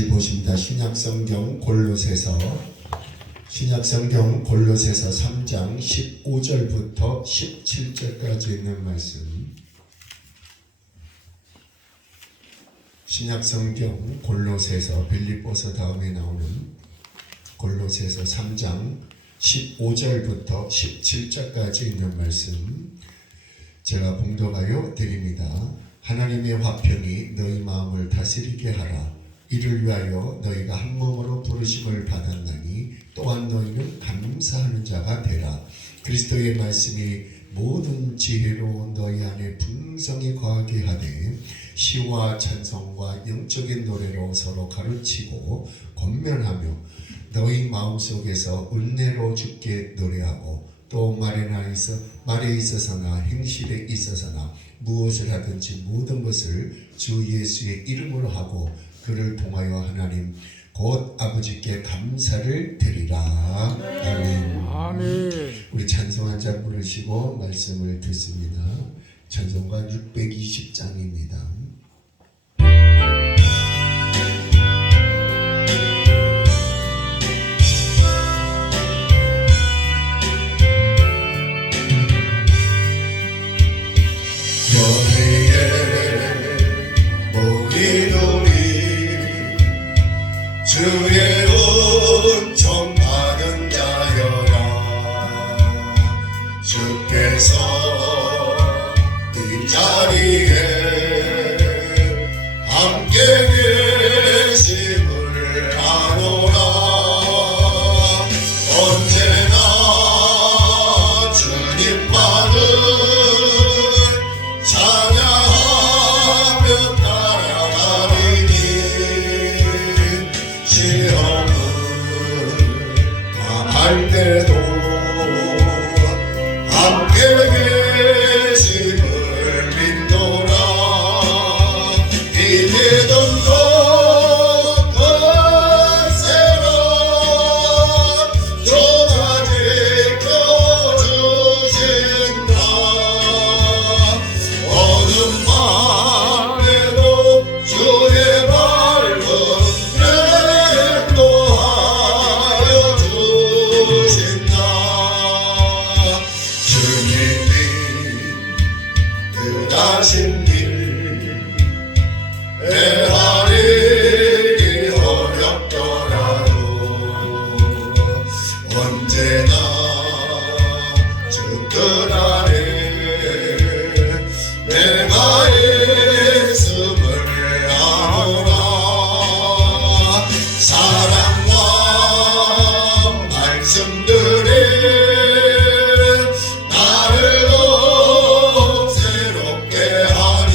보십니다. 신약성경 골로새서 3장 15절부터 17절까지 있는 말씀. 신약성경 골로새서, 빌립보서 다음에 나오는 골로새서 3장 15절부터 17절까지 있는 말씀 제가 봉독하여 드립니다. 하나님의 화평이 너희 마음을 다스리게 하라. 이를 위하여 너희가 한 몸으로 부르심을 받았나니 또한 너희는 감사하는 자가 되라. 그리스도의 말씀이 모든 지혜로 너희 안에 풍성히 거하게 하되 시와 찬송과 영적인 노래로 서로 가르치고 권면하며 너희 마음속에서 은혜로 주께 노래하고 또 말에 있어서나 행실에 있어서나 무엇을 하든지 모든 것을 주 예수의 이름으로 하고 그를 통하여 하나님 곧 아버지께 감사를 드리라. 아멘. 아멘. 우리 찬송 한 장 부르시고 말씀을 듣습니다. 찬송가 620장입니다. 주의 은총 받은 자여라. 주께서 이 자리에 함께 계심을 아노라. 언제나 주님만을 찬양하며 따라가리니 시험은 당할 때도 함께 계심을 믿노라. 이 믿음도 거세라. 주가 지켜주신다. 어느 밤에도 주의 밝은 인도하여 주신다. 주님이 뜻하신 길 헤아리기 어렵더라도 언제나 주 뜻 아래 내가 있음을 아노라. 사랑과 말씀들이 나를 더욱 새롭게 하니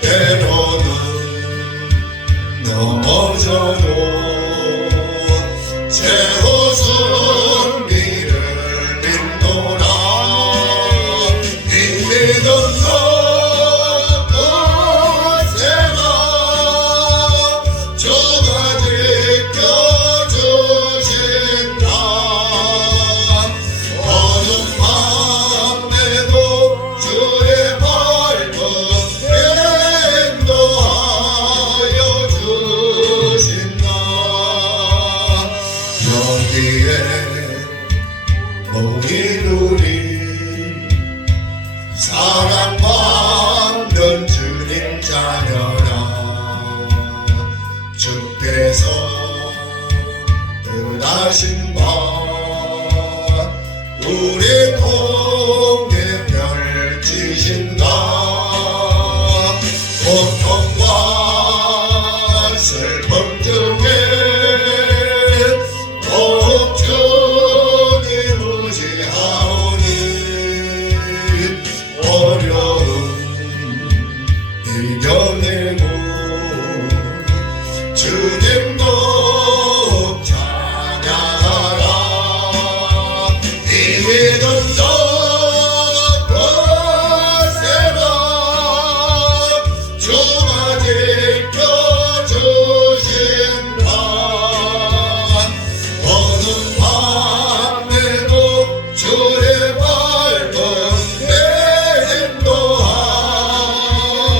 때로는 넘어져도 채워준 비를 믿노라. 이 믿음도 거세라. 주가 지켜주신다. 어느 밤에도 주의 밝은 인도하여 주신다. 여기에 모인 우리 사랑받는 주님 자녀라. 주께서 뜻하신 바 우리 통에 펼치신다. 고통과 슬픔 중에 더욱 주님 의지하오니 어려움 이겨내고 주님도 찬양하라. 이 믿음도 거세라. 주가 지켜주신다. 어느 밤에도 주의 밝은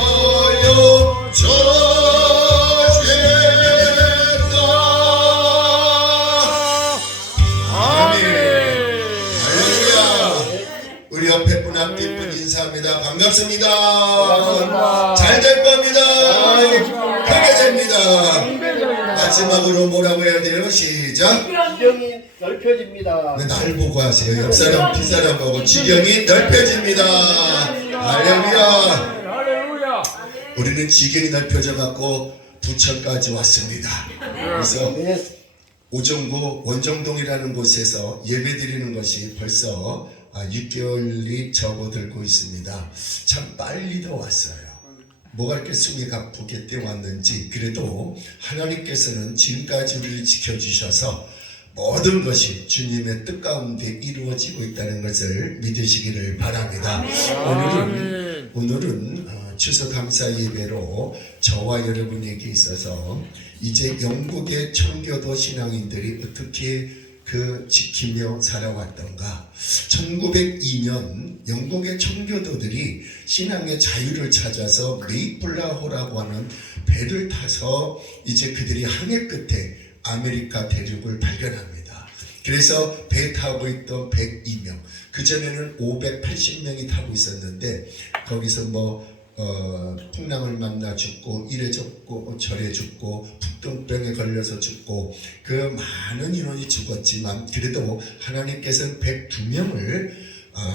인도하여 주신다. 고맙습니다. 잘 될 겁니다. 크게 됩니다. 마지막으로 뭐라고 해야 돼요? 시작. 지경이 넓혀집니다. 네, 날 보고 하세요. 옆사람 뒷사람 보고 지경이 넓혀집니다. 할렐루야. 할렐루야. 우리는 지경이 넓혀져 갖고 부천까지 왔습니다. 그래서 네. 오정구 원정동이라는 곳에서 예배드리는 것이 벌써 6개월이 접어들고 있습니다. 참 빨리도 왔어요. 뭐가 이렇게 숨이 가쁘게 뛰어왔는지. 그래도 하나님께서는 지금까지 우리를 지켜주셔서 모든 것이 주님의 뜻 가운데 이루어지고 있다는 것을 믿으시기를 바랍니다. 오늘은 추수감사 예배로 저와 여러분에게 있어서 이제 영국의 청교도 신앙인들이 어떻게 지키며 살아왔던가. 1902년 영국의 청교도들이 신앙의 자유를 찾아서 메이플라호라고 하는 배를 타서 이제 그들이 항해 끝에 아메리카 대륙을 발견합니다. 그래서 배 타고 있던 102명, 그전에는 580명이 타고 있었는데 거기서 풍랑을 만나 죽고 이래 죽고 저래 죽고 북동병에 걸려서 죽고 그 많은 인원이 죽었지만 그래도 하나님께서는 102명을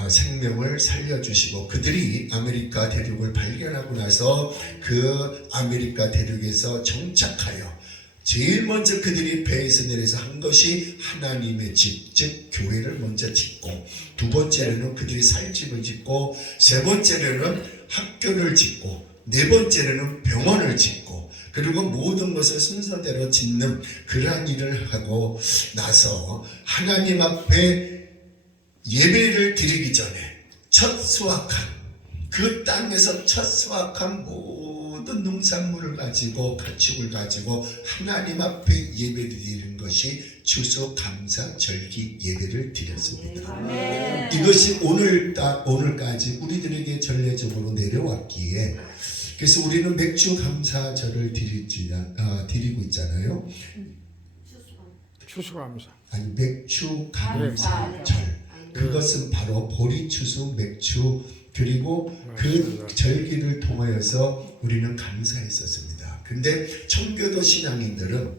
생명을 살려주시고 그들이 아메리카 대륙을 발견하고 나서 그 아메리카 대륙에서 정착하여 제일 먼저 그들이 배에서 내려서 한 것이 하나님의 집, 즉 교회를 먼저 짓고, 두 번째로는 그들이 살 집을 짓고, 세 번째로는 학교를 짓고, 네 번째로는 병원을 짓고, 그리고 모든 것을 순서대로 짓는 그러한 일을 하고 나서 하나님 앞에 예배를 드리기 전에 첫 수확한, 그 땅에서 첫 수확한 모든 농산물을 가지고 가축을 가지고 하나님 앞에 예배를 드리는 것이 추수감사 절기 예배를 드렸습니다. 아멘. 이것이 오늘까지 우리들에게 전례적으로 내려왔기에 그래서 우리는 맥주 감사절을 드리고 있잖아요. 추수감사. 아니 맥주 감사절. 그것은 바로 보리추수 맥주 그리고 그 절기를 통하여서 우리는 감사했었습니다. 근데 청교도 신앙인들은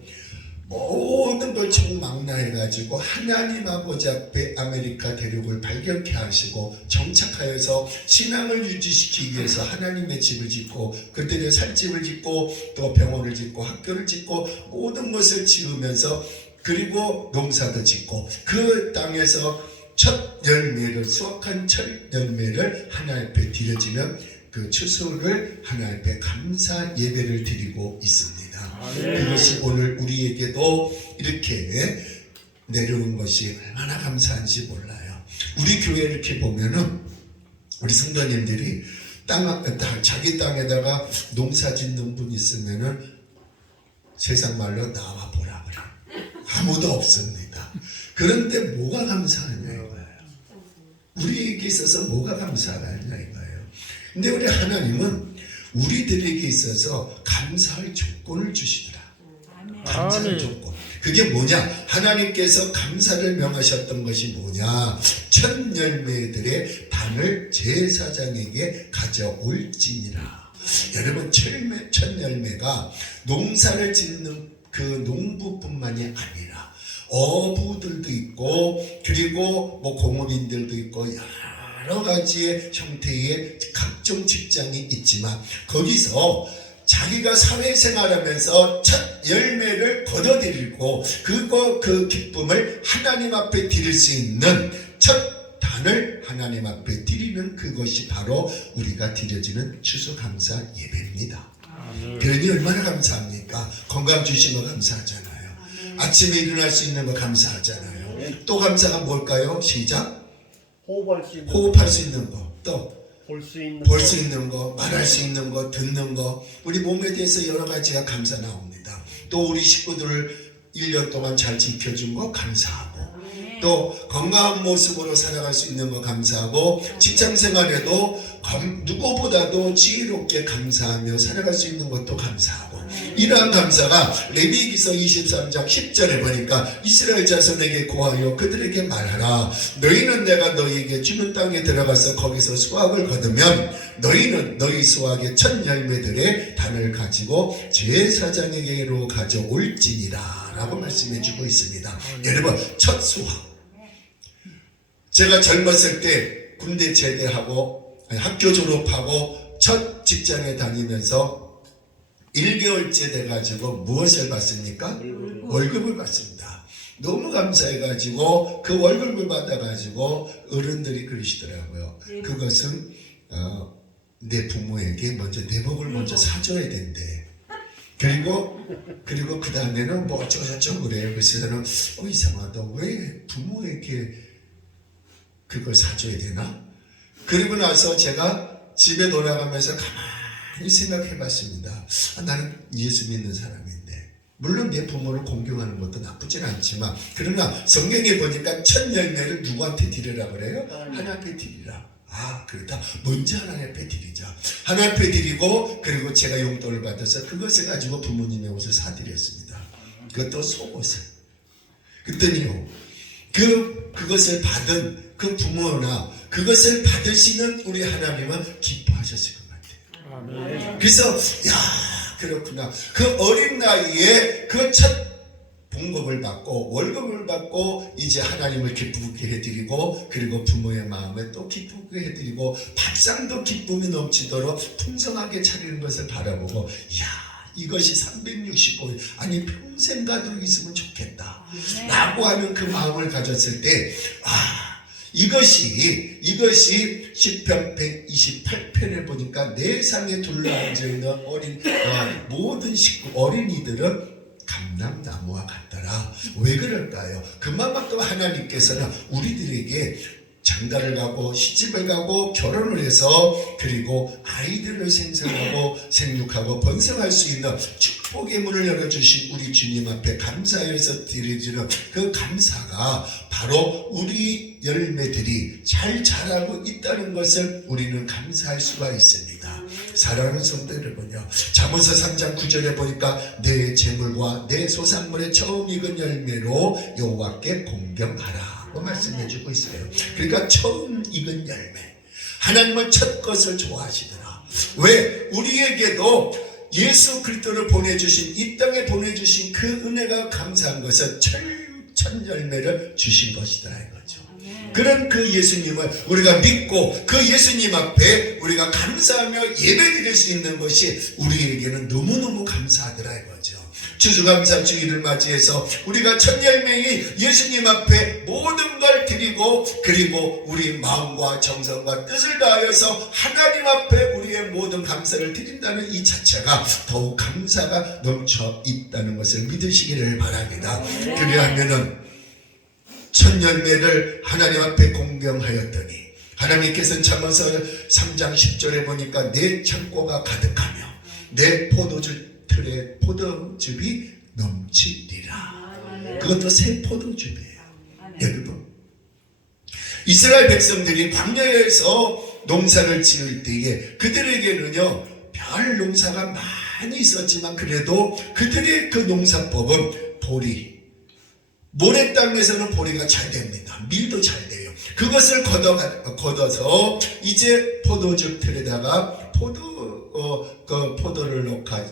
모든 걸 총망라해가지고 하나님 아버지 앞에 아메리카 대륙을 발견케 하시고 정착하여서 신앙을 유지시키기 위해서 하나님의 집을 짓고 그들의 살집을 짓고 또 병원을 짓고 학교를 짓고 모든 것을 지으면서 그리고 농사도 짓고 그 땅에서 첫 열매를 수확한 첫 열매를 하나님 앞에 드려지면 그 추수를 하나님 앞에 감사 예배를 드리고 있습니다. 그것이 오늘 우리에게도 이렇게 내려온 것이 얼마나 감사한지 몰라요. 우리 교회 이렇게 보면은 우리 성도님들이 자기 땅에다가 농사 짓는 분 있으면은 세상 말로 나와 보라 그래. 아무도 없습니다. 그런데 뭐가 감사하냐 이거예요. 우리에게 있어서 뭐가 감사하냐 이거예요. 근데 우리 하나님은 우리들에게 있어서 감사할 조건을 주시더라. 감사할 조건. 그게 뭐냐? 하나님께서 감사를 명하셨던 것이 뭐냐? 첫 열매들의 단을 제사장에게 가져올지니라. 여러분 첫 열매가 농사를 짓는 그 농부뿐만이 아니라 어부들도 있고 그리고 공업인들도 있고 여러 가지의 형태의 각종 직장이 있지만 거기서 자기가 사회생활하면서 첫 열매를 거둬들이고 그 기쁨을 하나님 앞에 드릴 수 있는 첫 단을 하나님 앞에 드리는 그것이 바로 우리가 드려지는 추수감사 예배입니다. 그러니 얼마나 감사합니까? 건강 주신 거 감사하잖아요. 아침에 일어날 수 있는 거 감사하잖아요. 또 감사가 뭘까요? 시작. 호흡할 수 있는 거, 또 볼 수 있는 거, 말할 수 있는 거, 듣는 거, 우리 몸에 대해서 여러 가지가 감사 나옵니다. 또 우리 식구들을 1년 동안 잘 지켜준 거 감사하고, 또 건강한 모습으로 살아갈 수 있는 거 감사하고, 직장 생활에도 누구보다도 지혜롭게 감사하며 살아갈 수 있는 것도 감사하고, 이러한 감사가 레위기서 23장 10절에 보니까 이스라엘 자손에게 고하여 그들에게 말하라. 너희는 내가 너희에게 주는 땅에 들어가서 거기서 수확을 거두면 너희는 너희 수확의 첫 열매들의 단을 가지고 제사장에게로 가져올지니라 라고 말씀해 주고 있습니다. 여러분, 첫 수확. 제가 젊었을 때 군대 제대하고 학교 졸업하고 첫 직장에 다니면서 1개월째 돼가지고 무엇을 받습니까? 월급을 받습니다. 너무 감사해가지고 그 월급을 받아가지고 어른들이 그러시더라고요. 그것은 내 부모에게 먼저 내복을 먼저 사줘야 된대. 그리고 그 다음에는 뭐 어쩌고저쩌고 그래요. 그래서 저는 이상하다. 왜 부모에게 그걸 사줘야 되나? 그리고 나서 제가 집에 돌아가면서 가만히 생각해 봤습니다. 나는 예수 믿는 사람인데 물론 내 부모를 공경하는 것도 나쁘진 않지만 그러나 성경에 보니까 첫 열매를 누구한테 드리라 그래요? 하나님 앞에 드리라. 그렇다. 먼저 하나님 앞에 드리자. 하나님 앞에 드리고 그리고 제가 용돈을 받아서 그것을 가지고 부모님의 옷을 사드렸습니다. 그것도 속옷을. 그랬더니요. 그것을 받은 그 부모나 그것을 받으시는 우리 하나님은 기뻐하셨을 것 같아요. 그래서 그렇구나. 그 어린 나이에 그 첫 봉급을 받고 월급을 받고 이제 하나님을 기쁘게 해드리고 그리고 부모의 마음에 또 기쁘게 해드리고 밥상도 기쁨이 넘치도록 풍성하게 차리는 것을 바라보고 이것이 365일 아니 평생 가지고 있으면 좋겠다 라고 하는 그 마음을 가졌을 때 이것이 시편 128편에 보니까 내 상에 둘러앉아 있는 모든 어린이들은 감람나무와 같더라. 왜 그럴까요? 그만큼 하나님께서는 우리들에게 장가를 가고 시집을 가고 결혼을 해서 그리고 아이들을 생산하고 생육하고 번성할 수 있는 축복의 문을 열어주신 우리 주님 앞에 감사해서 드려지는 그 감사가 바로 우리 열매들이 잘 자라고 있다는 것을 우리는 감사할 수가 있습니다. 사랑하는 성도 여러분요, 잠언서 3장 9절에 보니까 내 재물과 내 소산물의 처음 익은 열매로 여호와께 공경하라 말씀해 주고 있어요. 그러니까 처음 익은 열매, 하나님은 첫 것을 좋아하시더라. 왜? 우리에게도 예수 그리스도를 보내주신 이 땅에 보내주신 그 은혜가 감사한 것은 첫 열매를 주신 것이다 이거죠. 그런 그 예수님을 우리가 믿고 그 예수님 앞에 우리가 감사하며 예배드릴 수 있는 것이 우리에게는 너무너무 감사하더라 이거죠. 추수감사 주일을 맞이해서 우리가 첫 열매인 예수님 앞에 모든 걸 드리고 그리고 우리 마음과 정성과 뜻을 다하여서 하나님 앞에 우리의 모든 감사를 드린다는 이 자체가 더욱 감사가 넘쳐 있다는 것을 믿으시기를 바랍니다. 그리하면은 첫 열매를 하나님 앞에 공경하였더니 하나님께서는 잠언서 3장 10절에 보니까 내 창고가 가득하며 내 포도즙 포도즙이 넘치리라. 그것도 새 포도즙이에요. 여러분, 이스라엘 백성들이 광야에서 농사를 지을 때에 그들에게는요 별 농사가 많이 있었지만 그래도 그들의 그 농사법은 보리, 모래 땅에서는 보리가 잘 됩니다. 밀도 잘 돼요. 그것을 걷어서 이제 포도즙 틀에다가 포도를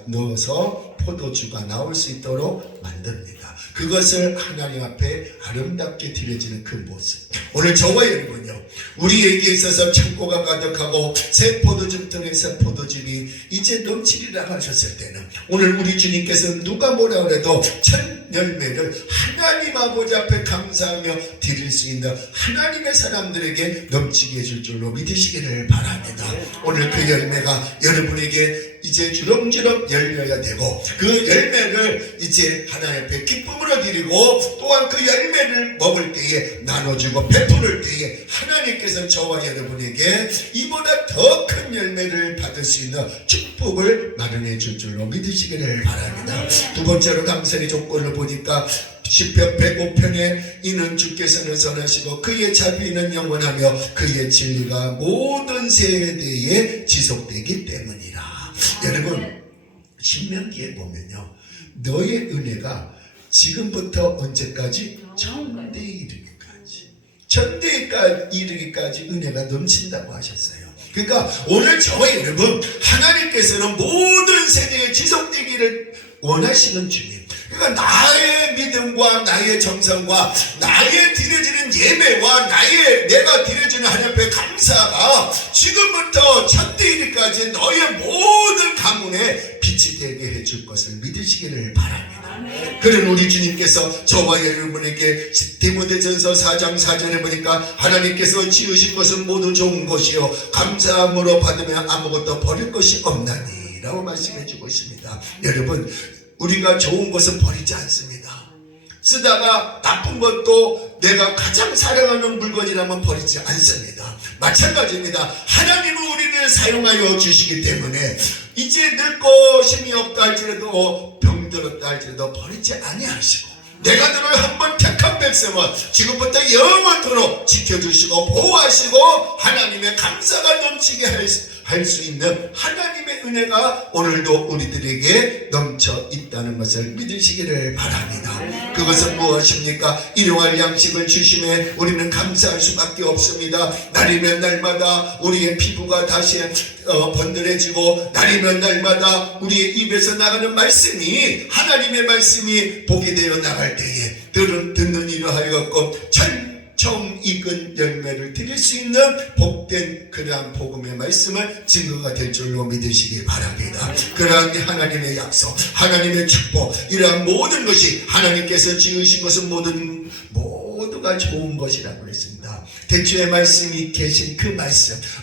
넣어서 포도주가 나올 수 있도록 만듭니다. 그것을 하나님 앞에 아름답게 드려지는 그 모습. 오늘 저와 여러분요, 우리에게 있어서 창고가 가득하고 새 포도즙 등에서 포도즙이 이제 넘치리라 하셨을 때는 오늘 우리 주님께서는 누가 뭐라 그래도 첫 열매를 하나님 아버지 앞에 감사하며 드릴 수 있는 하나님의 사람들에게 넘치게 해줄 줄로 믿으시기를 바랍니다. 오늘 그 열매가 여러분에게 이제 주렁주렁 열려야 되고 그 열매를 이제 하나님 앞에 기쁨으로 드리고 또한 그 열매를 먹을 때에 나눠주고 베풀을 때에 하나님께서 저와 여러분에게 이보다 더 큰 열매를 받을 수 있는 축복을 마련해 줄 줄로 믿으시기를 바랍니다. 두 번째로 감사의 조건을 보니까 시편 105편에 이는 주께서는 선하시고 그의 자비는 영원하며 그의 진리가 모든 세대에 지속되기 때문이라. 여러분, 신명기에 보면요, 너의 은혜가 지금부터 언제까지? 천대에 이르기까지. 천대에 이르기까지 은혜가 넘친다고 하셨어요. 그러니까 오늘 저와 여러분, 하나님께서는 모든 세대에 지속되기를 원하시는 주님. 그러니까 나의 믿음과 나의 정성과 나의 드려지는 예배와 내가 드려지는 하나님 앞에 감사가 지금부터 천대일까지 너의 모든 가문에 빛이 되게 해줄 것을 믿으시기를 바랍니다. 그런 우리 주님께서 저와 여러분에게 디모데전서 4장 4절에 보니까 하나님께서 지으신 것은 모두 좋은 것이요 감사함으로 받으면 아무것도 버릴 것이 없나니 라고 말씀해 주고 있습니다. 여러분, 우리가 좋은 것은 버리지 않습니다. 쓰다가 나쁜 것도 내가 가장 사랑하는 물건이라면 버리지 않습니다. 마찬가지입니다. 하나님은 우리를 사용하여 주시기 때문에 이제 늙고 힘이 없다 할지라도 병들었다 할지라도 버리지 아니하시고, 내가 너를 한번 택한 백성은 지금부터 영원토록 지켜주시고 보호하시고 하나님의 감사가 넘치게 할 수 있는 하나님의 은혜가 오늘도 우리들에게 넘쳐 있다는 것을 믿으시기를 바랍니다. 그것은 무엇입니까? 일용할 양식을 주심에 우리는 감사할 수밖에 없습니다. 날이면 날마다 우리의 피부가 다시 번들해지고, 날이면 날마다 우리의 입에서 나가는 말씀이, 하나님의 말씀이 복이 되어 나갈 때에 듣는 이로 하여금 처음 익은 열매를 드릴 수 있는 복된 그러한 복음의 말씀을 증거가 될 줄로 믿으시기 바랍니다. 그러한 하나님의 약속, 하나님의 축복, 이러한 모든 것이 하나님께서 지으신 것은 모두가 좋은 것이라고 그랬습니다. 대초에 말씀이 계신 그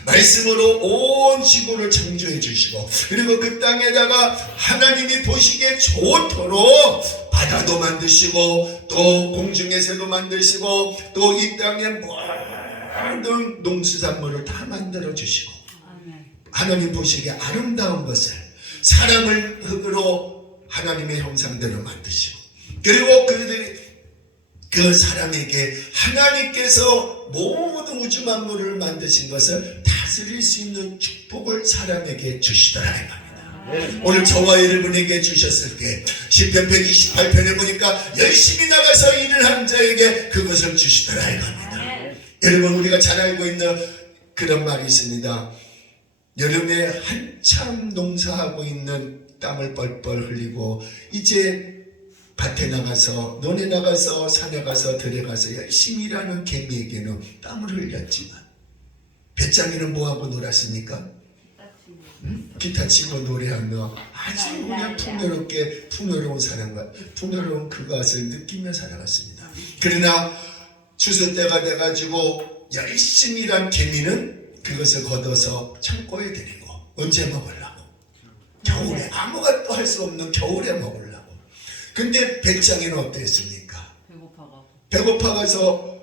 말씀으로 온 지구를 창조해 주시고, 그리고 그 땅에다가 하나님이 보시기에 좋도록 바다도 만드시고, 또 공중의 새도 만드시고, 또 이 땅의 모든 농수산물을 다 만들어 주시고, 하나님 보시기에 아름다운 것을, 사람을 흙으로 하나님의 형상대로 만드시고, 그리고 그 사람에게 하나님께서 모든 우주 만물을 만드신 것을 다스릴 수 있는 축복을 사람에게 주시더라 이 말입니다. 오늘 저와 여러분에게 주셨을 때 시편 128편에 보니까 열심히 나가서 일을 한 자에게 그것을 주시더라 이겁니다. 여러분, 우리가 잘 알고 있는 그런 말이 있습니다. 여름에 한참 농사하고 있는 땀을 뻘뻘 흘리고 이제 밭에 나가서, 논에 나가서, 산에 가서, 들에 가서 열심히 일하는 개미에게는 땀을 흘렸지만 배짱이는 뭐하고 놀았습니까? 기타 치고 노래하며 아주 그냥 풍요로운 사랑과 풍요로운 그것을 느끼며 살아갔습니다. 그러나 추수 때가 돼가지고 열심히 일한 개미는 그것을 걷어서 창고에 들이고, 언제 먹으려고? 겨울에, 아무것도 할 수 없는 겨울에 먹으려고. 근데 배짱이는 어땠습니까? 배고파가서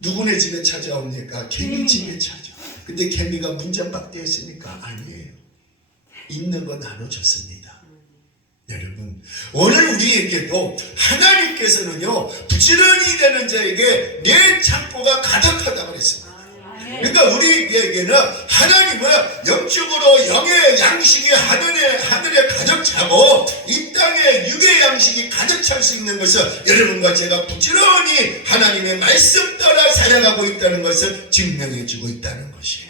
누구네 집에 찾아옵니까? 개미 집에 찾아. 근데 개미가 문전박대 했습니까? 아니에요. 있는 거 나눠줬습니다. 여러분, 오늘 우리에게도 하나님께서는요, 부지런히 일하는 자에게 내 창고가 가득하다고 그랬습니다. 그러니까 우리에게는 하나님은 영적으로 영의 양식이 하늘에 가득 차고 이 땅에 육의 양식이 가득 찰 수 있는 것을 여러분과 제가 부지런히 하나님의 말씀 따라 살아가고 있다는 것을 증명해 주고 있다는 것이에요.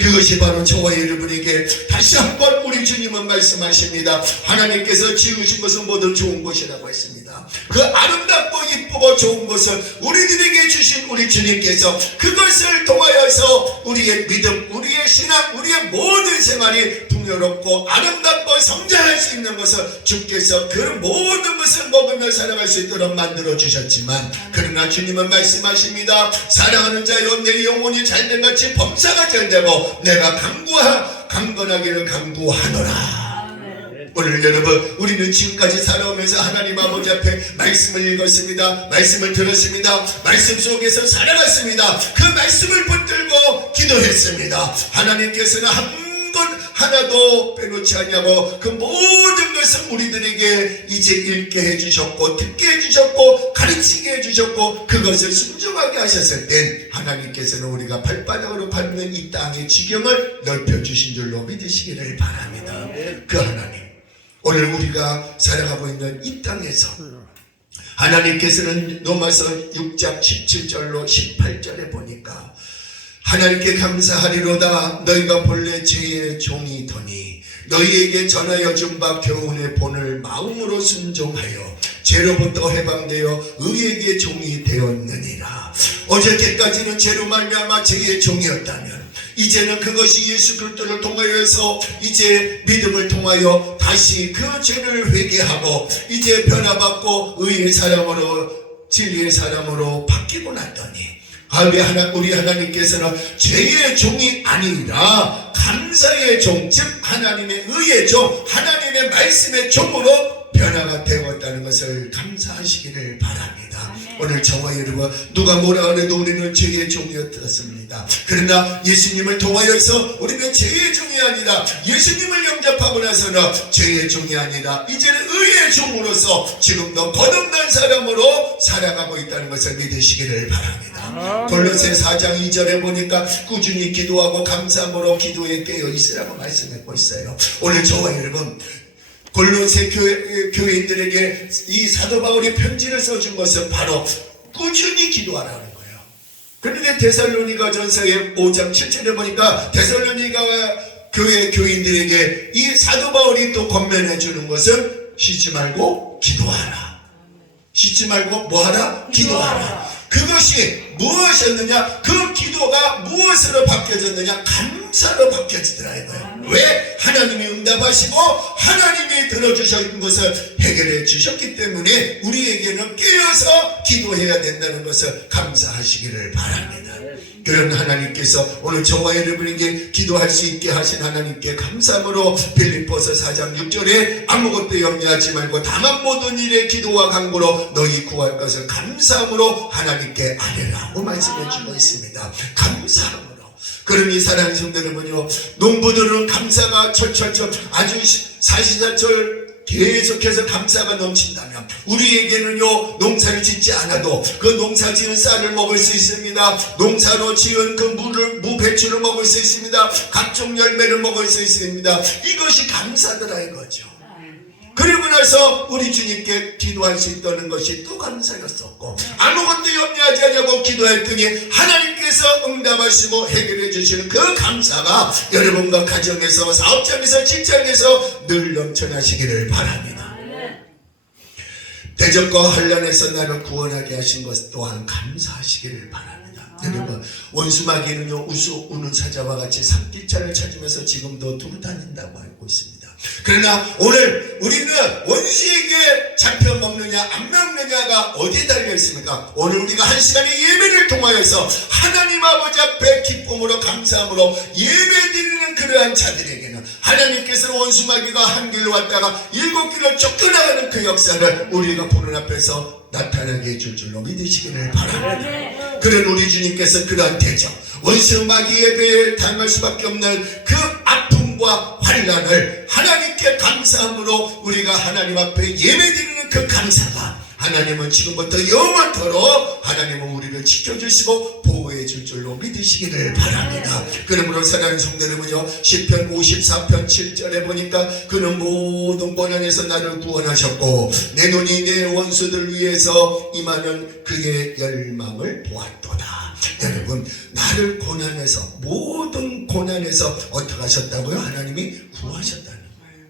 그것이 바로 저와 여러분에게 다시 한번 우리 주님은 말씀하십니다. 하나님께서 지으신 것은 모두 좋은 것이라고 했습니다. 그 아름답고 이쁘고 좋은 것을 우리들에게 주신 우리 주님께서 그것을 통하여서 우리의 믿음, 우리의 신앙, 우리의 모든 생활이 풍요롭고 아름답고 성장할 수 있는 것을 주께서 그 모든 것을 먹으며 살아갈 수 있도록 만들어 주셨지만, 그러나 주님은 말씀하십니다. 사랑하는 자여, 내 영혼이 잘된 같이 범사가 잘되고 내가 강건하기를 강구하노라. 오늘 여러분, 우리는 지금까지 살아오면서 하나님 아버지 앞에 말씀을 읽었습니다. 말씀을 들었습니다. 말씀 속에서 살아갔습니다. 그 말씀을 붙들고 기도했습니다. 하나님께서는 한 것 하나도 빼놓지 아니하고 그 모든 것을 우리들에게 이제 읽게 해주셨고, 듣게 해주셨고, 가르치게 해주셨고, 그것을 순종하게 하셨을 땐 하나님께서는 우리가 발바닥으로 밟는 이 땅의 지경을 넓혀주신 줄로 믿으시기를 바랍니다. 그 하나님, 오늘 우리가 살아가고 있는 이 땅에서 하나님께서는 로마서 6장 17절로 18절에 보니까 하나님께 감사하리로다 너희가 본래 죄의 종이더니 너희에게 전하여 준 바 교훈의 본을 마음으로 순종하여 죄로부터 해방되어 의에게 종이 되었느니라. 어저께까지는 죄로 말미암아 죄의 종이었다면 이제는 그것이 예수 그리스도를 통하여서 이제 믿음을 통하여 다시 그 죄를 회개하고 이제 변화받고 의의 사람으로 진리의 사람으로 바뀌고 났더니 우리 하나님께서는 죄의 종이 아니라 감사의 종, 즉 하나님의 의의 종, 하나님의 말씀의 종으로 변화가 되었다는 것을 감사하시기를 바랍니다. 오늘 저와 여러분 누가 뭐라 그래도 우리는 죄의 종이었습니다. 그러나 예수님을 통하여서 우리는 죄의 종이 아니라 예수님을 영접하고 나서는 죄의 종이 아니라 이제는 의의 종으로서 지금도 거듭난 사람으로 살아가고 있다는 것을 믿으시기를 바랍니다. 골로새 4장 2절에 보니까 꾸준히 기도하고 감사함으로 기도에 깨어 있으라고 말씀하고 있어요. 오늘 저와 여러분 골로새 교인들에게 이 사도 바울이 편지를 써준 것은 바로 꾸준히 기도하라는 거예요. 그런데 데살로니가 전서의 5장 7절에 보니까 데살로니가 교회 교인들에게 이 사도 바울이 또 권면해 주는 것은 쉬지 말고 기도하라. 쉬지 말고 뭐하라? 기도하라. 그것이 무엇이었느냐? 그 기도가 무엇으로 바뀌어졌느냐? 감사로 바뀌어지더라 이거예요. 왜? 하나님이 응답하시고 하나님이 들어주신 것을 해결해 주셨기 때문에 우리에게는 깨어서 기도해야 된다는 것을 감사하시기를 바랍니다. 그런 하나님께서 오늘 저와 여러분에게 기도할 수 있게 하신 하나님께 감사함으로 빌립보서 4장 6절에 아무것도 염려하지 말고 다만 모든 일에 기도와 간구로 너희 구할 것을 감사함으로 하나님께 아뢰라고 말씀해 주고 있습니다. 감사함으로. 그러니 사랑하는 성도 여러분요, 농부들은 감사가 철철철 아주 사시사철 계속해서 감사가 넘친다면 우리에게는요 농사를 짓지 않아도 그 농사 지은 쌀을 먹을 수 있습니다. 농사로 지은 그 무배추를 먹을 수 있습니다. 각종 열매를 먹을 수 있습니다. 이것이 감사더라 이거죠. 그리고 나서 우리 주님께 기도할 수 있다는 것이 또 감사였었고 아무것도 염려하지 않냐고 기도했더니 하나님께서 응답하시고 해결해 주시는 그 감사가 여러분과 가정에서 사업장에서 직장에서 늘 넘쳐나시기를 바랍니다. 대적과 환난에서 나를 구원하게 하신 것 또한 감사하시기를 바랍니다. 여러분 원수마귀는요 우는 사자와 같이 산길자를 찾으면서 지금도 두루 다닌다고 알고 있습니다. 그러나 오늘 우리는 원수에게 잡혀먹느냐 안 먹느냐가 어디에 달려 있습니까? 오늘 우리가 한 시간의 예배를 통하여서 하나님 아버지 앞에 기쁨으로 감사함으로 예배드리는 그러한 자들에게는 하나님께서는 원수마귀가 한 길로 왔다가 7길로 쫓겨나가는 그 역사를 우리가 보는 앞에서 나타나게 해줄 줄로 믿으시기를 바랍니다. 그런 우리 주님께서 그러한 대적 원수마귀에 당할 수밖에 없는 그 아픔과 환난을 하나님께 감사함으로 우리가 하나님 앞에 예배드리는 그 감사가 하나님은 지금부터 영원토록 하나님은 우리를 지켜주시고 보호해 줄 줄로 믿으시기를 바랍니다. 그러므로 사랑하는 성도 여러분요 시편 54편 7절에 보니까 그는 모든 고난에서 나를 구원하셨고 내 눈이 내 원수들 위해서 임하는 그의 열망을 보았도다. 여러분 나를 고난에서 모든 고난에서 어떻게 하셨다고요? 하나님이 구하셨다는 거예요.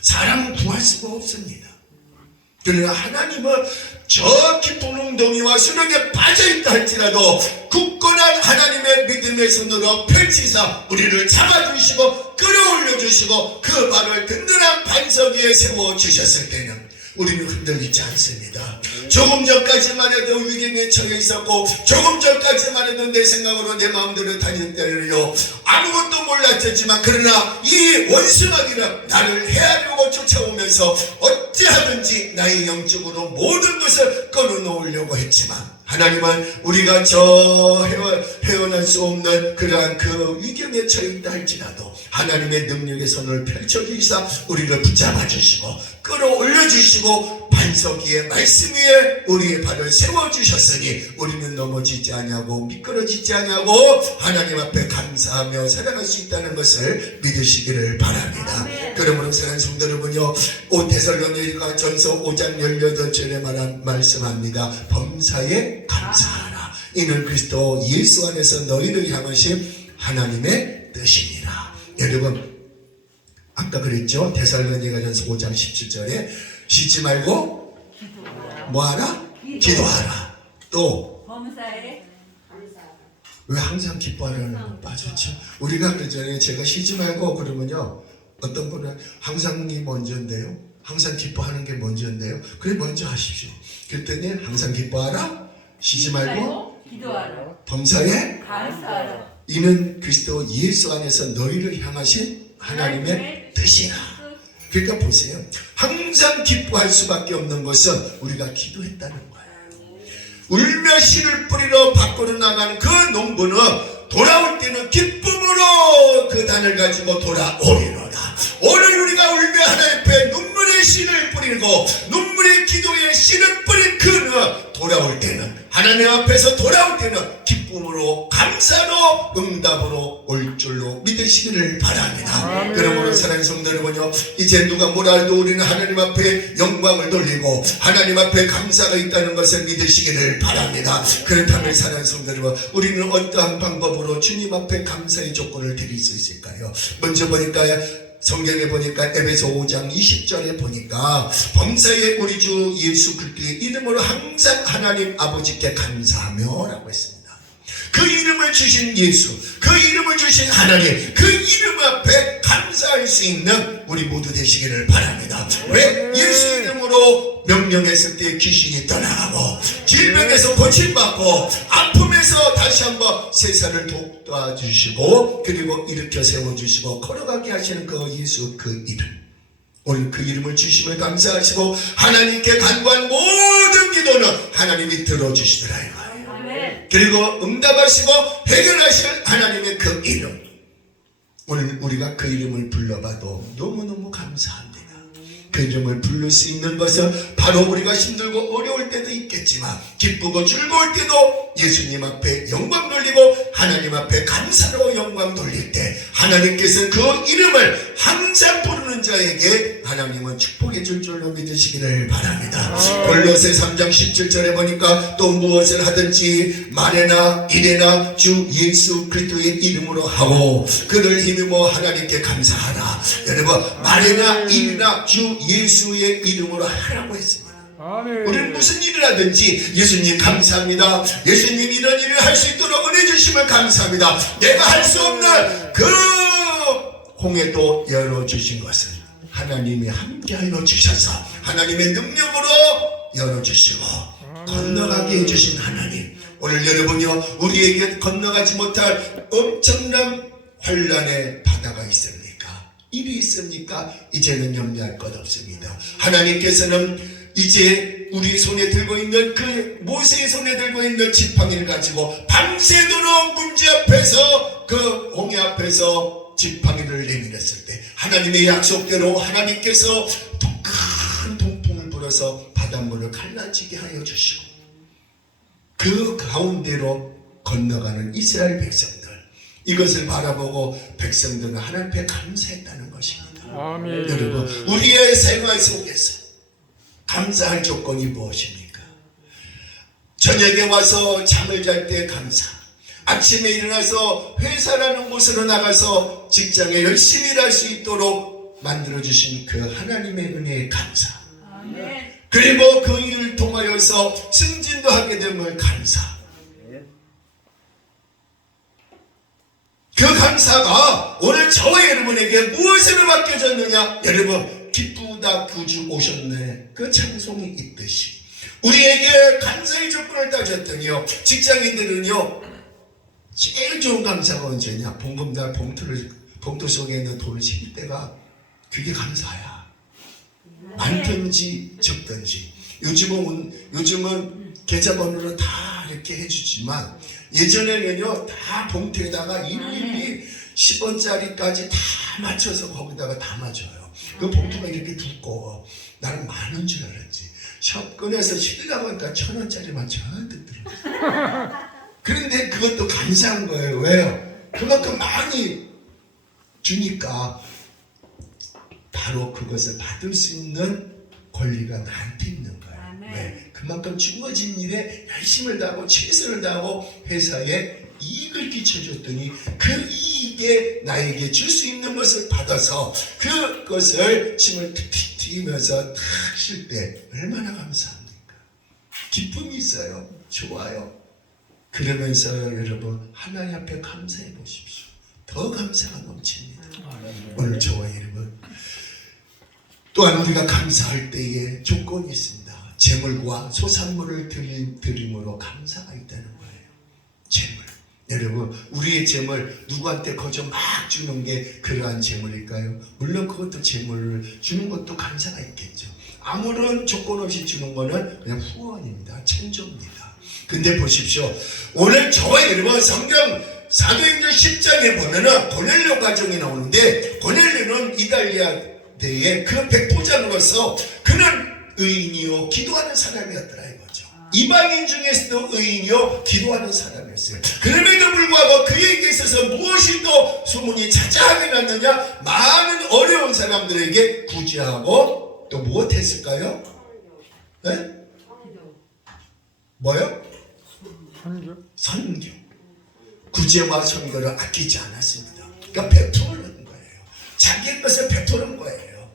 사람은 구할 수가 없습니다. 그러나 하나님은 저 깊은 웅덩이와 수렁에 빠져있다 할지라도 굳건한 하나님의 믿음의 손으로 펼치사 우리를 잡아주시고 끌어올려주시고 그 발을 든든한 반석 위에 세워주셨을 때는 우리는 흔들리지 않습니다. 조금 전까지만 해도 위기에 처해 있었고 조금 전까지만 해도 내 생각으로 내 마음대로 다닐 때는요 아무것도 몰랐지만 그러나 이 원수마귀는 나를 헤아려고 쫓아오면서 어찌하든지 나의 영적으로 모든 것을 끊어놓으려고 했지만 하나님은 우리가 저 헤어날 수 없는 그러한 그 위경에 처해있다 할지라도 하나님의 능력의 손을 펼쳐주시사 우리를 붙잡아 주시고 끌어올려 주시고 반석 위에 말씀 위에 우리의 발을 세워주셨으니 우리는 넘어지지 아니하고 미끄러지지 아니하고 하나님 앞에 감사하며 살아갈 수 있다는 것을 믿으시기를 바랍니다. 그러므로 사랑하는 성도 여러분요, 데살로니가 전서 5장 18절에 말씀합니다. 범사에 감사하라. 이는 그리스도 예수 안에서 너희를 향하신 하나님의 뜻이니라. 여러분, 아까 그랬죠? 데살로니가 전서 5장 17절에 쉬지 말고 뭐하라? 기도하라. 또 범사에 왜 항상 기뻐하라는 거 빠졌죠? 우리가 그 전에 제가 쉬지 말고 그러면요, 어떤 분은 항상이 먼저인데요, 항상 기뻐하는 게 먼저인데요, 그래 먼저 하십시오. 그랬더니 항상 기뻐하라, 쉬지 말고 기도하라, 범사에 감사하라. 이는 그리스도 예수 안에서 너희를 향하신 하나님의 뜻이라. 그러니까 보세요, 항상 기뻐할 수밖에 없는 것은 우리가 기도했다는 거예요. 울며 씨를 뿌리러 밖으로 나가는 그 농부는 돌아올 때는 기쁨으로 그 단을 가지고 돌아오리로다. 오늘 우리가 울며 하나님 앞에 눈물의 씨를 뿌리고 눈물의 기도의 씨를 뿌린 그는 돌아올 때는, 하나님 앞에서 돌아올 때는 기쁨으로 감사로 응답으로 올 줄로 믿으시기를 바랍니다. 그러므로 사랑하는 성도 여러분요, 이제 누가 뭐라 해도 우리는 하나님 앞에 영광을 돌리고 하나님 앞에 감사가 있다는 것을 믿으시기를 바랍니다. 그렇다면 사랑하는 성도 여러분, 우리는 어떠한 방법으로 주님 앞에 감사의 조건을 드릴 수 있을까요? 먼저 보니까 성경에 보니까 에베소 5장 20절에 보니까 범사에 우리 주 예수 그리스도의 이름으로 항상 하나님 아버지께 감사하며 라고 했습니다. 그 이름을 주신 예수, 그 이름을 주신 하나님, 그 이름 앞에 감사할 수 있는 우리 모두 되시기를 바랍니다. 왜? 예수 이름으로 명령했을 때 귀신이 떠나가고 질병에서 고침받고 아픔에서 다시 한번 세상을 도와주시고 그리고 일으켜 세워주시고 걸어가게 하시는 그 예수 그 이름, 오늘 그 이름을 주심을 감사하시고 하나님께 간구한 모든 기도는 하나님이 들어주시더라 이거예요. 그리고 응답하시고 해결하실 하나님의 그 이름, 오늘 우리가 그 이름을 불러봐도 너무너무 감사합니다. 그 이름을 부를 수 있는 것은 바로 우리가 힘들고 어려울 때도 있겠지만 기쁘고 즐거울 때도 예수님 앞에 영광 돌리고 하나님 앞에 감사로 영광 돌릴 때 하나님께서는 그 이름을 항상 부르는 자에게 하나님은 축복해 줄 줄로 믿으시기를 바랍니다. 골로새 3장 17절에 보니까 또 무엇을 하든지 말에나 일에나 주 예수 그리스도의 이름으로 하고 그를 힘입어 하나님께 감사하라. 여러분, 말에나 일이나 주 예수의 이름으로 하라고 했습니다. 우리는 무슨 일을 하든지 예수님 감사합니다. 예수님 이런 일을 할 수 있도록 은혜 주심을 감사합니다. 내가 할 수 없는 그 홍해도 열어주신 것은 하나님이 함께하여 주셔서 하나님의 능력으로 열어주시고 건너가게 해주신 하나님, 오늘 여러분요, 우리에게 건너가지 못할 엄청난 환난의 바다가 있습니까? 일이 있습니까? 이제는 염려할 것 없습니다. 하나님께서는 이제 우리 손에 들고 있는 그 모세의 손에 들고 있는 지팡이를 가지고 밤새도록 문제 앞에서 그 홍해 앞에서 지팡이를 내밀었을 때 하나님의 약속대로 하나님께서 큰 동풍을 불어서 바닷물을 갈라지게 하여 주시고 그 가운데로 건너가는 이스라엘 백성들, 이것을 바라보고 백성들은 하나님 앞에 감사했다는 것입니다. 아멘. 여러분, 우리의 생활 속에서 감사할 조건이 무엇입니까? 저녁에 와서 잠을 잘 때 감사, 아침에 일어나서 회사라는 곳으로 나가서 직장에 열심히 일할 수 있도록 만들어주신 그 하나님의 은혜에 감사, 그리고 그 일을 통하여서 승진도 하게 됨을 감사. 그 감사가 오늘 저와 여러분에게 무엇으로 바뀌어졌느냐? 여러분, 기쁘다 구주 오셨네, 그 찬송이 있듯이 우리에게 감사의 조건을 따졌더니요, 직장인들은요 제일 좋은 감사가 언제냐? 봉급날 봉투 속에 있는 돈을 실 때가 그게 감사야. 많든지 적든지. 요즘은 계좌번호로 다 이렇게 해주지만 예전에는요 다 봉투에다가 일일이 10원짜리까지 다 맞춰서 거기다가 다 맞아요. 그 봉투가 이렇게 두꺼워. 나는 많은 줄 알았지. 꺼내서 쉬려고 하니까 1,000원짜리만 잔뜩 들어있어요. 그런데 그것도 감사한 거예요. 왜요? 그만큼 많이 주니까 바로 그것을 받을 수 있는 권리가 나한테 있는 거예요. 왜? 그만큼 주어진 일에 열심을 다하고 최선을 다하고 회사에 이익을 끼쳐줬더니 그 이익에 나에게 줄 수 있는 것을 받아서 그것을 침을 틱틱 튀기면서 탁 쉴 때 얼마나 감사합니까? 기쁨이 있어요. 좋아요. 그러면서 여러분 하나님 앞에 감사해 보십시오. 더 감사가 넘칩니다. 오늘 저와 여러분 또한 우리가 감사할 때에 조건이 있습니다. 재물과 소산물을 드림으로 감사가 있다는 거예요. 재물. 여러분 우리의 재물 누구한테 거저 막 주는 게 그러한 재물일까요? 물론 그것도 재물을 주는 것도 감사가 있겠죠. 아무런 조건 없이 주는 거는 그냥 후원입니다. 찬조입니다. 근데 보십시오. 오늘 저와 여러분 성경 사도행전 10장에 보면은 고넬료 가정이 나오는데 고넬료는 이달리아 대의 그 백부장으로서 그는 의인이요 기도하는 사람이었더라 이거죠. 이방인 중에서도 의인이요 기도하는 사람이었어요. 그럼에도 불구하고 그에게 있어서 무엇이 또 소문이 자자하게 났느냐? 많은 어려운 사람들에게 구제하고 또 무엇했을까요? 네? 뭐요? 선교. 구제와 선교를 아끼지 않았습니다. 그러니까 베푸는 거예요. 자기의 것을 베푸는 거예요.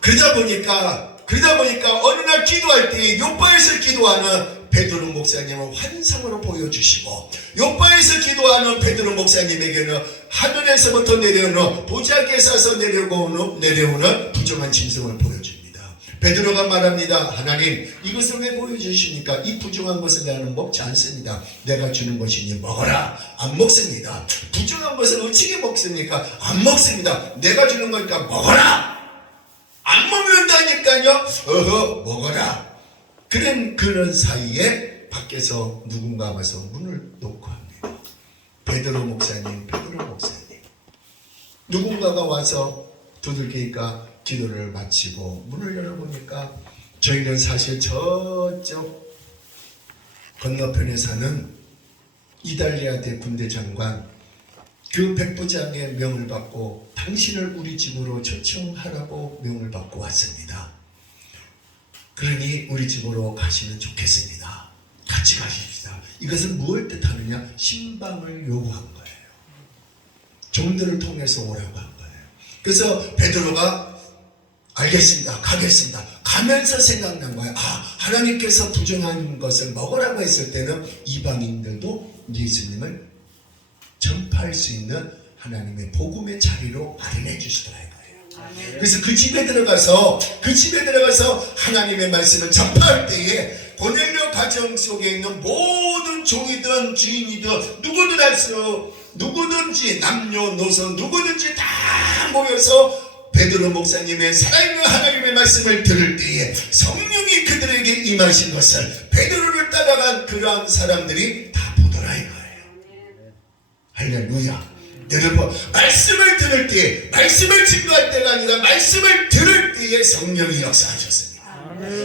그러다 보니까 어느 날 기도할 때 요바에서 기도하는 베드로 목사님을 환상으로 보여주시고 요바에서 기도하는 베드로 목사님에게는 하늘에서부터 내려오는 보자기에 싸서 내려오는 부정한 짐승을 보여줍니다. 베드로가 말합니다. 하나님 이것을 왜 보여주십니까? 이 부정한 것을 나는 먹지 않습니다. 내가 주는 것이니 먹어라. 안 먹습니다. 부정한 것을 어찌게 먹습니까? 안 먹습니다. 내가 주는 거니까 먹어라. 안 먹는다니까요. 어허 먹어라. 그런 사이에 밖에서 누군가 와서 문을 놓고 합니다. 베드로 목사님. 누군가가 와서 두들기니까 기도를 마치고 문을 열어보니까 저희는 사실 저쪽 건너편에 사는 이달리아 대 군대 장관 그 백부장의 명을 받고 당신을 우리 집으로 초청하라고 명을 받고 왔습니다. 그러니 우리 집으로 가시면 좋겠습니다. 같이 가십시다. 이것은 무엇을 뜻하느냐? 신방을 요구한 거예요. 종들을 통해서 오라고 한 거예요. 그래서 베드로가 알겠습니다. 가겠습니다. 가면서 생각난 거예요. 하나님께서 부정한 것을 먹으라고 했을 때는 이방인들도 예수님을 전파할 수 있는 하나님의 복음의 자리로 마련해 주시더라 이거예요. 그래서 그 집에 들어가서 하나님의 말씀을 전파할 때에 고넬료 가정 속에 있는 모든 종이든 주인이든 누구든지 남녀노소 누구든지 다 모여서 베드로 목사님의 살아있는 하나님의 말씀을 들을 때에 성령이 그들에게 임하신 것을 베드로를 따라간 그러한 사람들이 다 보더라 이거예요. 할렐루야. 여러분 말씀을 들을 때 말씀을 증거할 때가 아니라 말씀을 들을 때에 성령이 역사하셨습니다.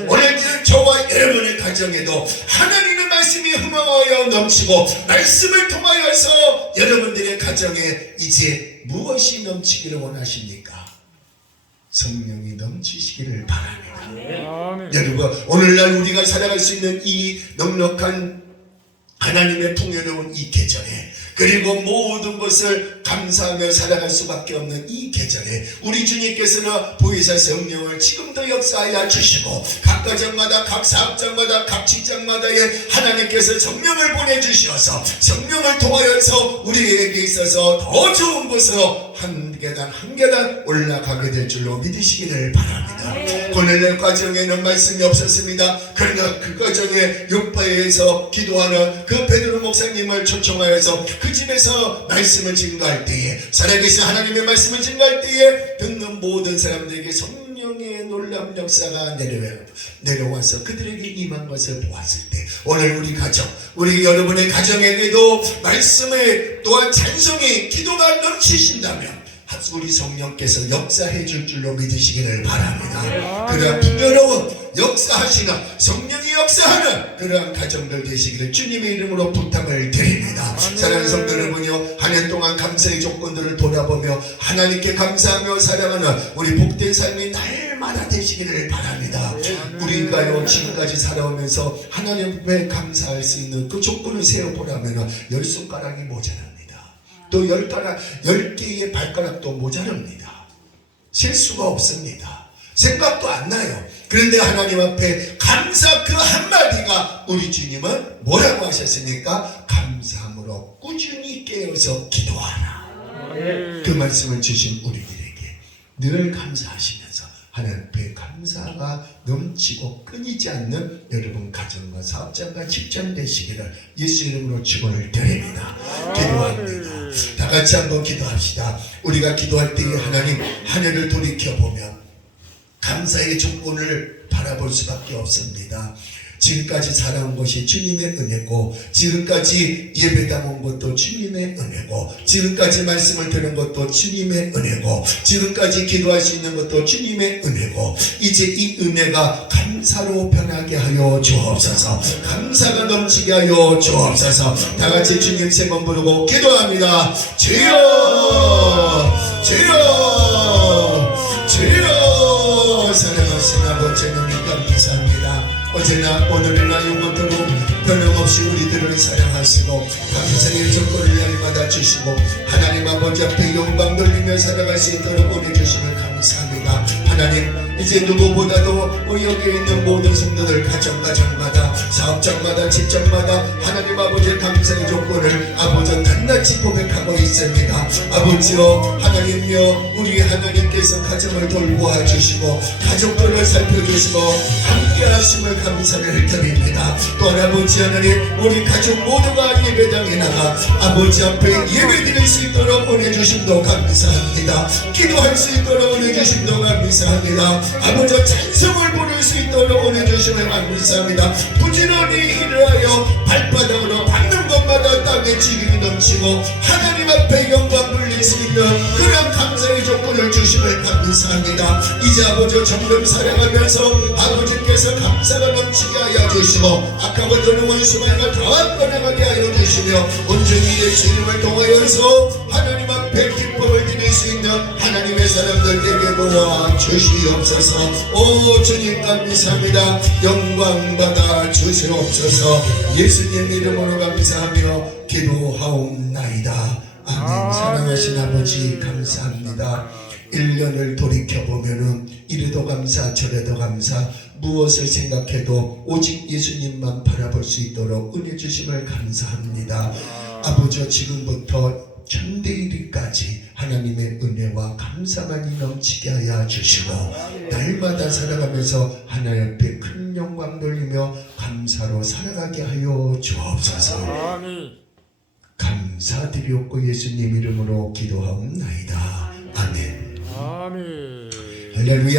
오늘 저와 여러분의 가정에도 하나님의 말씀이 흥황하여 넘치고 말씀을 통하여서 여러분들의 가정에 이제 무엇이 넘치기를 원하십니까? 성령이 넘치시기를 바랍니다. 여러분 오늘날 우리가 살아갈 수 있는 이 넉넉한 하나님의 풍요로운 이 계절에 그리고 모든 것을 감사하며 살아갈 수밖에 없는 이 계절에 우리 주님께서는 보혜사 성령을 지금도 역사하여 주시고 각 가정마다 각 사업장마다 각 직장마다에 하나님께서 성령을 보내주셔서 성령을 통하여서 우리에게 있어서 더 좋은 곳으로 한 계단 한 계단 올라가게 될 줄로 믿으시기를 바랍니다. 고넬료 가정에는 말씀이 없었습니다. 그러나 그 가정에 요파에서 기도하는 그 베드로 목사님을 초청하여서 그 집에서 말씀을 증거할 때에 살아계신 하나님의 말씀을 증거할 때에 듣는 모든 사람들에게 성령의 놀라운 역사가 내려와서 그들에게 임한 것을 보았을 때 오늘 우리 가정 우리 여러분의 가정에게도 말씀을 또한 찬송이 기도가 넘치신다면 우리 성령께서 역사해 줄 줄로 믿으시기를 바랍니다. 그러나 풍요로운 역사하시는 성령이 역사하는 그러한 가정들 되시기를 주님의 이름으로 부탁을 드립니다. 사랑하는 성도 여러분요, 한 해 동안 감사의 조건들을 돌아보며 하나님께 감사하며 살아가는 우리 복된 삶이 날마다 되시기를 바랍니다. 우리가요 지금까지 살아오면서 하나님 앞에 감사할 수 있는 그 조건을 세어보라면 10손가락이 모자랍니다. 또 10개의 발가락도 모자랍니다. 셀 수가 없습니다. 생각도 안 나요. 그런데 하나님 앞에 감사 그 한마디가 우리 주님은 뭐라고 하셨습니까? 감사함으로 꾸준히 깨어서 기도하라. 그 말씀을 주신 우리들에게 늘 감사하시면서 하나님 앞에 감사가 넘치고 끊이지 않는 여러분 가정과 사업장과 직장 되시기를 예수 이름으로 축원을 드립니다. 기도합니다. 다 같이 한번 기도합시다. 우리가 기도할 때에 하나님 하늘을 돌이켜보면 감사의 조건을 바라볼 수밖에 없습니다. 지금까지 살아온 것이 주님의 은혜고, 지금까지 예배당 온 것도 주님의 은혜고, 지금까지 말씀을 들은 것도 주님의 은혜고, 지금까지 기도할 수 있는 것도 주님의 은혜고, 이제 이 은혜가 감사로 변하게 하여 주옵소서. 감사가 넘치게 하여 주옵소서. 다 같이 주님 세 번 부르고 기도합니다. 주여, 주여, 주여. 사랑하신 아버지 하나님 감사합니다. 어제나 오늘이나 영원토록 변함없이 우리들을 사랑하시고 감사의 조건을 날마다 주시고 하나님 아버지 앞에 영광 돌리며 살아갈 수 있도록 보내주심을 감사합니다. 하나님, 이제 누구보다도 여기에 있는 모든 성도들 가정마다 사업장마다 직장마다 하나님 아버지의 감사의 조건을 아버지 낱낱이 고백하고 있습니다. 아버지여, 하나님여, 우리 하나님께서 가정을 돌보아 주시고 가족들을 살펴주시고 함께 하심을 감사를 드립니다. 또한 아버지 하나님, 우리 가족 모두가 예배당에 나가 아버지 앞에 예배드릴 수 있도록 보내주심도 감사합니다. 기도할 수 있도록 보내주심도 감사합니다. 아버지 찬송을 부를 수 있도록 보내주심을 감사합니다. 부지런히 일을 하여 발바닥으로 밟는 것마다 땅에 지김이 넘치고 하나님 앞에 영광 돌릴 수 있는 그런 감사의 조건을 주심을 감사합니다. 이제 아버지 점점 살아가면서 아버지께서 감사가 넘치게 하여 주시고 아까부터는 원수만을 다 떠나가게 하여 주시며 온전히 예수 이름을 통하여서 하나님 앞에 기쁨을 드릴 수 있는 하나님의 사람들 되게 도와 주시옵소서. 오 주님 감사합니다. 영광 받아 주시옵소서. 예수님 이름으로 감사하며 기도하옵나이다. 아멘. 사랑하신 아버지 감사합니다. 1년을 돌이켜보면은 이래도 감사 저래도 감사, 무엇을 생각해도 오직 예수님만 바라볼 수 있도록 은혜 주심을 감사합니다. 아버지, 지금부터 천대일까지 하나님의 은혜와 감사만이 넘치게 하여 주시고 날마다 살아가면서 하나님 앞에 큰 영광 돌리며 감사로 살아가게 하여 주옵소서. 감사드리옵고 예수님 이름으로 기도하옵나이다. 아멘. 아멘. 할렐루야.